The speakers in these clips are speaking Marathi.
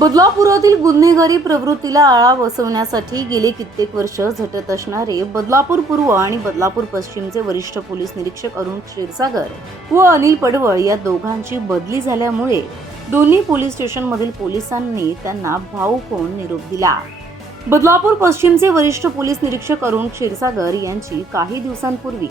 बदलापुरातील गुन्हेगारी प्रवृत्तीला आळा बसवण्यासाठी गेले कित्येक वर्ष झटत असणारे बदलापूर पूर्व आणि बदलापूर पश्चिमचे वरिष्ठ पोलीस निरीक्षक अरुण क्षीरसागर व अनिल पडवळ या दोघांची बदली झाल्यामुळे दोन्ही पोलीस स्टेशनमधील पोलिसांनी त्यांना भाऊक होऊन निरोप दिला. बदलापूर पश्चिमचे वरिष्ठ पोलीस निरीक्षक अरुण क्षीरसागर यांची काही दिवसांपूर्वी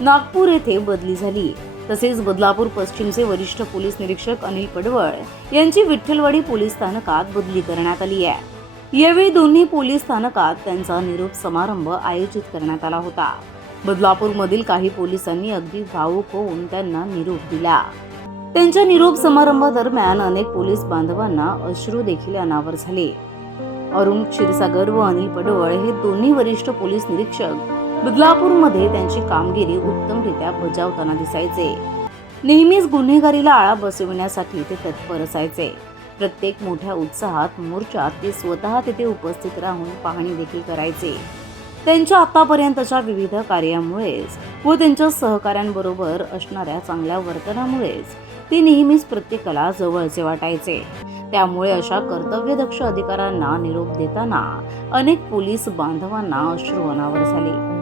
नागपूर येथे बदली झाली. तसेच बदलापूर पश्चिमचे वरिष्ठ पोलीस निरीक्षक अनिल पडवळ यांची विठ्ठलवाडी पोलीस स्थानकात बदली करण्यात आली आहे. यावेळी दोन्ही पोलीस स्थानकात त्यांचा निरोप समारंभ आयोजित करण्यात आला होता. बदलापूरमधील काही पोलिसांनी अगदी भावूक होऊन त्यांना निरोप दिला. त्यांच्या निरोप समारंभादरम्यान अनेक पोलीस बांधवांना अश्रू देखील अनावर झाले. अरुण क्षीरसागर व अनिल पडवळ हे दोन्ही वरिष्ठ पोलीस निरीक्षक बदलापूरमध्ये त्यांची कामगिरी उत्तमरित्या बजावताना दिसायचे. नेहमीच गुन्हेगारीला आळा बसविण्यासाठी ते तत्पर असायचे प्रत्येक मोठ्या उत्साहात मोर्चात ते स्वतः तिथे उपस्थित राहून पाहणी देखील करायचे. त्यांच्या आतापर्यंतच्या विविध कार्यामुळेच व त्यांच्या सहकाऱ्यांबरोबर असणाऱ्या चांगल्या वर्तनामुळेच ते नेहमीच प्रत्येकाला जवळचे वाटायचे. त्यामुळे अशा कर्तव्यदक्ष अधिकाऱ्यांना निरोप देताना अनेक पोलीस बांधवांना अश्रू अनावर झाले.